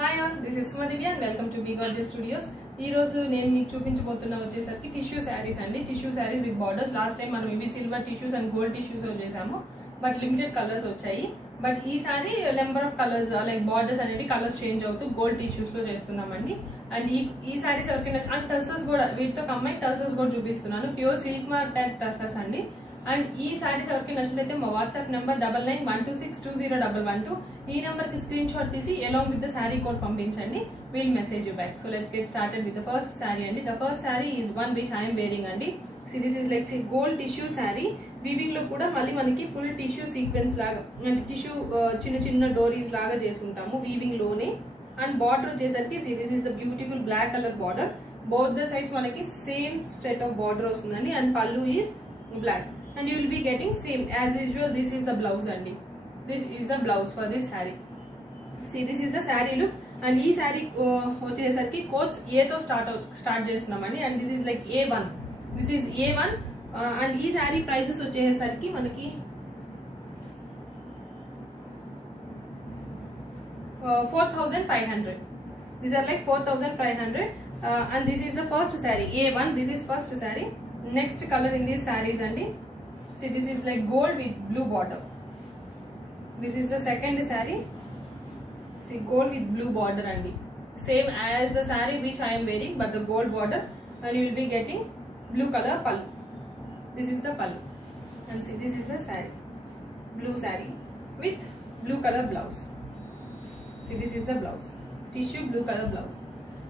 Hi all, this is Sumadivya and welcome to be gorgeous studios. ఈ రోజు నేను మీకు చూపించబోతున్నా వచ్చేసరికి టిష్యూ శారీస్ అండి. Tissue saris with borders. Last time మనం ఇవి silver tissues and gold tissues చేసాము, బట్ లిమిటెడ్ కలర్స్ వచ్చాయి. బట్ ఈసారి number of colours like borders అనేవి కలర్స్ చేంజ్ అవుతూ గోల్డ్ టిష్యూస్ లో చేస్తున్నామండి. అండ్ ఈ శారీస్ ఎవరికైనా అండ్ టర్సర్స్ కూడా వీటితో కంబైన్ టర్సర్స్ కూడా చూపిస్తున్నాను. ప్యూర్ సిల్క్ మార్క్ టైప్ టర్సర్స్ అండి. అండ్ ఈ శారీస్ ఎవరికి నచ్చినట్లయితే మా వాట్సాప్ నెంబర్ 9912620112 ఈ నెంబర్ కి స్క్రీన్ షాట్ తీసి along with the sari code పంపించండి. Will message you back. So let's get started with the first sari అండి. The first sari is one which I'm wearing అండి. This is like gold tissue sari. Weaving లో కూడా మళ్ళీ మనకి full tissue sequence లాగా అంటే టిష్యూ చిన్న చిన్న డోరీస్ లాగా చేసుకుంటాము వీవింగ్ లోనే. అండ్ బార్డర్ వచ్చేసరికి this is the beautiful black colour border. Both the sides మనకి సేమ్ స్టెట్ ఆఫ్ బార్డర్ వస్తుందండి. And pallu is black. And you will be getting same as usual. This is the blouse andi. This is the blouse for this saree. See, this is the saree look. And ee saree vachesariki coats A tho start chestunamandi. And this is like A1. This is A1. And ee saree prices vachesariki manaki 4500. These are like 4500. And this is the first saree A1. This is first saree. Next color in these sarees andi. See, this is like gold with blue border. This is the second saree. See, gold with blue border andi. Same as the saree which I am wearing, but the gold border. And you will be getting blue color pallu. This is the pallu. And see, this is the saree. Blue saree with blue color blouse. See, this is the blouse. Tissue blue color blouse.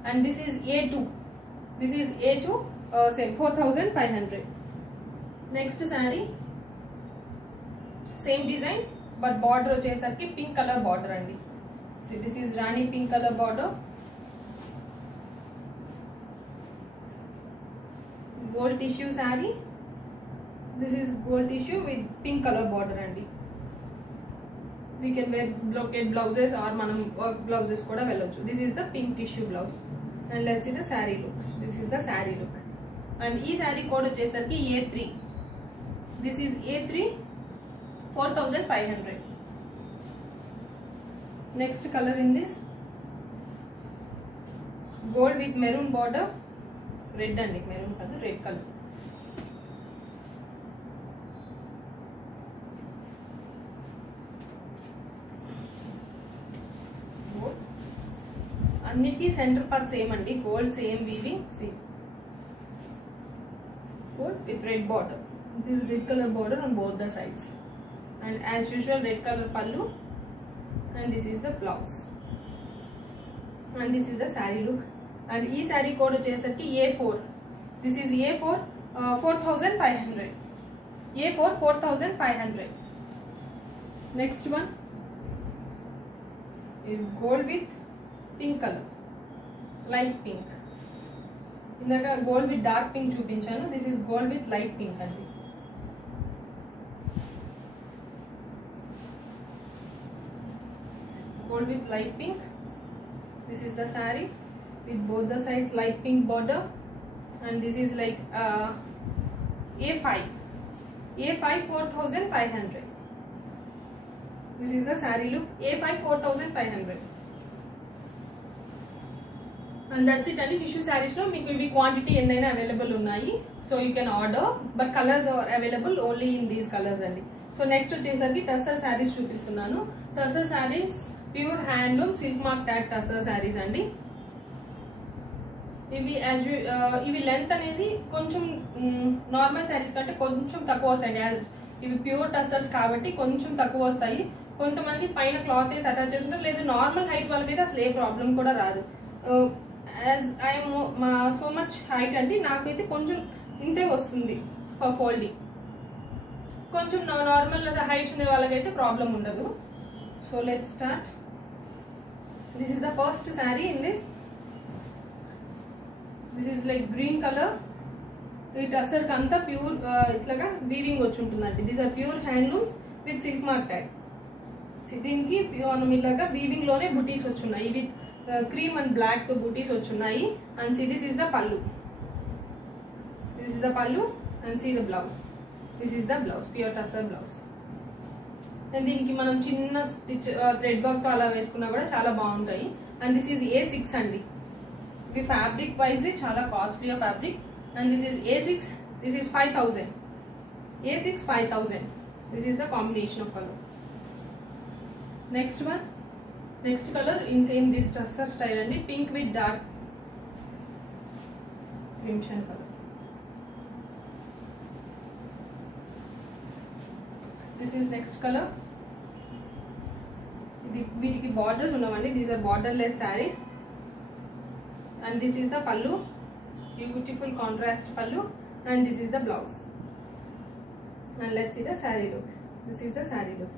And this is A2. This is A2. Same 4500. Next saree, same design but border vachesariki pink color border andi. See, this is Rani pink color border. Gold tissue saree. This is gold tissue with pink color border andi. We can wear brocade blouses or manam work blouses kuda vellochu. This is the pink tissue blouse. And let's see the saree look. This is the saree look. And ee saree code vachesariki A3. This is A3 4500. Next color in this, gold with maroon border, red and maroon color, red color. అన్నిటికీ centre part same అండి. Gold same weaving. See, gold with red border. This is red color border on both the sides. And as usual red color pallu. And this is the blouse. And this is the saree look. And ee saree code vachesariki A4. This is A4 4500. A4 4500. Next one is gold with pink color, light pink. ఇందాక gold with dark pink చూపించాను. This is gold with light pink అండి. Gold with light pink. This is the saree with both the sides light pink border. And this is like A5. A5 4500. This is the saree look. A5 4500. And that's it అండి. Tissue saris లో మీకు ఇవి quantity ఎన్నైనా available ఉన్నాయి. So you can order, but colours are available only in these colours అండి. So next వచ్చేసరికి టస్సర్ శారీస్ చూపిస్తున్నాను. Tussar saris pure handloom silk mark tag tussar saris అండి. ఇవి లెంత్ అనేది కొంచెం నార్మల్ శారీస్ కంటే కొంచెం తక్కువ వస్తాయండి. ఇవి ప్యూర్ టస్సర్స్ కాబట్టి కొంచెం తక్కువ వస్తాయి. కొంతమంది పైన క్లాత్ వేసి అటాచ్ చేసుకుంటారు, లేదు నార్మల్ హైట్ వాళ్ళకైతే అసలు ఏ ప్రాబ్లం కూడా రాదు. As I'm so much height అండి, నాకైతే కొంచెం ఇంతే వస్తుంది ఫర్ ఫోల్డింగ్. కొంచెం నార్మల్ హైట్స్ ఉండే వాళ్ళకైతే ప్రాబ్లం ఉండదు. So let's start. This is the first sari in this. This is like green colour. ఈ టస్సర్కి అంతా ప్యూర్ ఇట్లాగా వీవింగ్ వచ్చి ఉంటుందండి. These are pure handlooms with silk mark tag. దీనికి ఇలాగా వీవింగ్ లోనే బుటీస్ వచ్చున్నాయి. With cream and black to booties వచ్చున్నాయి. And see, this is the pallu. This is the pallu and see the blouse. This is the blouse, pure tussar blouse. And దీనికి మనం చిన్న stitch thread work తో అలా వేసుకున్నా కూడా చాలా బాగుంటాయి. అండ్ దిస్ ఈజ్ A6 అండి. ఇవి ఫ్యాబ్రిక్ వైజ్ చాలా costly fabric. And this is A6, this is 5000. A6 5000. This is the combination of colour. Next one, next colour in same this tussar style అండి, pink with dark crimson colour. This is next colour. ఇది వీటికి borders ఉన్నవండి, these are borderless saris. And this is the pallu, beautiful contrast pallu. And this is the blouse. And let's see the sari look. This is the sari look.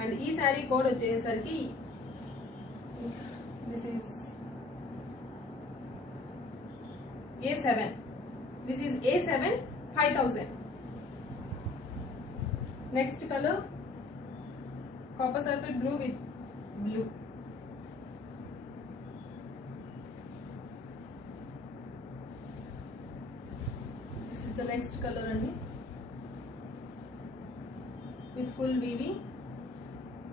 And ఈ sari code వచ్చేసరికి this is A7. This is A7 5000. Next colour copper sulphate blue with blue. This is the next colour అండి, with full weaving.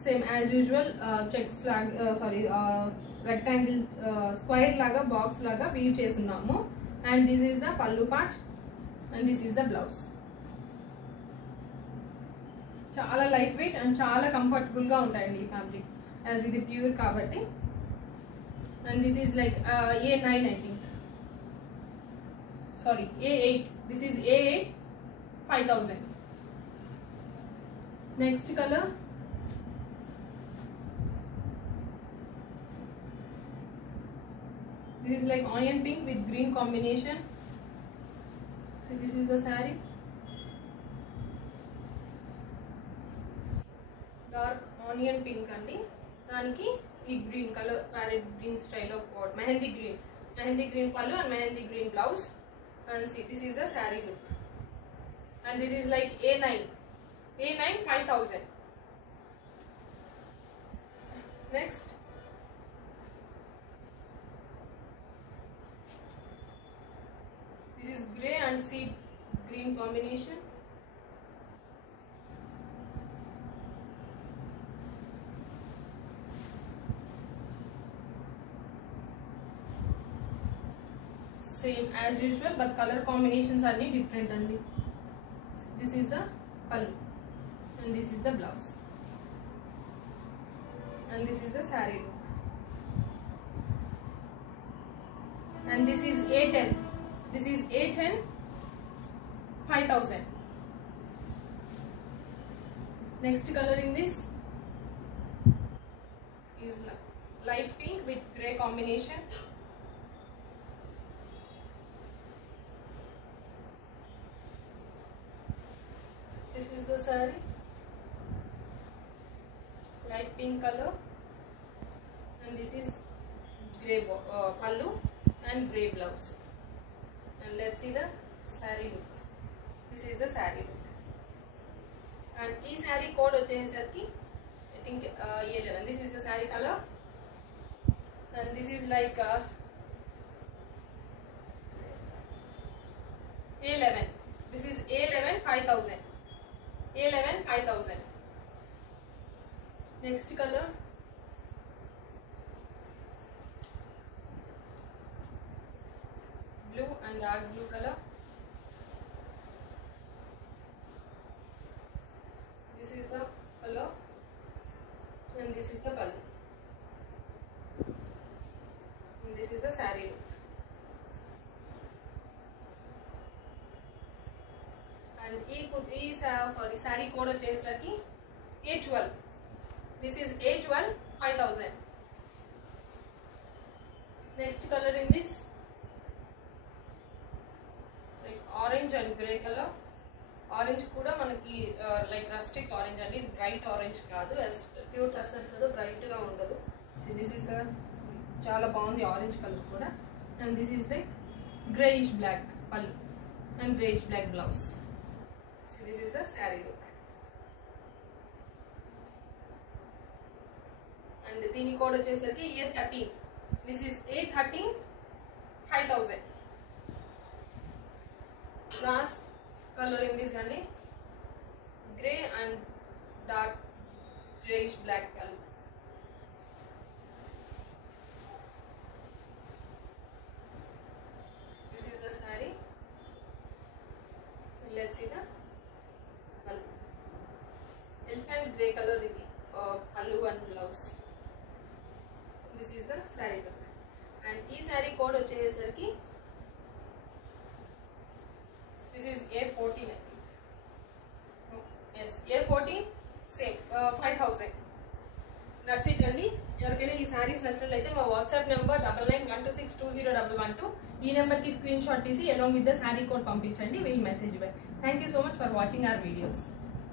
Same as usual checks లాగా rectangle square లాగా box లాగా weave చేస్తున్నాము. And this is the pallu part. And this is the blouse. చాలా light weight and చాలా comfortable గా ఉంటాయండి ఈ ఫ్యాబ్రిక్, యాజ్ ఇది ప్యూర్ కాబట్టి. And this is like A9 I think, sorry A8. This is A8 5000. Next colour this is like onion pink with green combination. So this is the saree. Dark onion pink andi, daniki ee green color parrot green style of what mehendi green pallu and mehendi green blouse. And see, this is the saree look. And this is like A9 5000. Next, this is grey and sea green combination. Same as usual, but color combinations are different only. This is the pallu and this is the blouse. And this is the saree look. And this is A10. This is A10 5000. Next color in this is light pink with grey combination. This is the saree, light pink color. And this is grey pallu and grey blouse. And let's see the saree look. This is the saree look. And ee saree code vachesarki I think A11. This is the saree color. And this is like A11. This is A11 5000. A11 5000. Next color blue and dark blue color. This is the color and this is the pallu. And this is the saree look. And saree code vachesarki A12. This is A12 5000. Next color in this like orange and grey color. Orange kuda manaki like rustic orange andi, bright orange kaadu, as pure tasser kada bright ga undadu. So this is the chala baagundi orange color kuda. And this is like greyish black pallu and greyish black blouse. So this is the saree look. And దీని కోడ్ వచ్చేసరికి A13. This is A13 5000. Last color in this అండి, grey and dark grayish black color. This is the saree. Let's see the pallu. Elephant grey color idi pallu and blouse. This is the saree color. And ee saree code vachesariki this is A14 I think. Yes, A14 same 5000. That's it అండి. ఎవరికైనా ఈ సారీస్ నచ్చినట్లయితే మా WhatsApp number 9912620112 ఈ నెంబర్కి screen shot తీసి along with the saree code పంపించండి. Will message back. Thank you so much for watching our videos.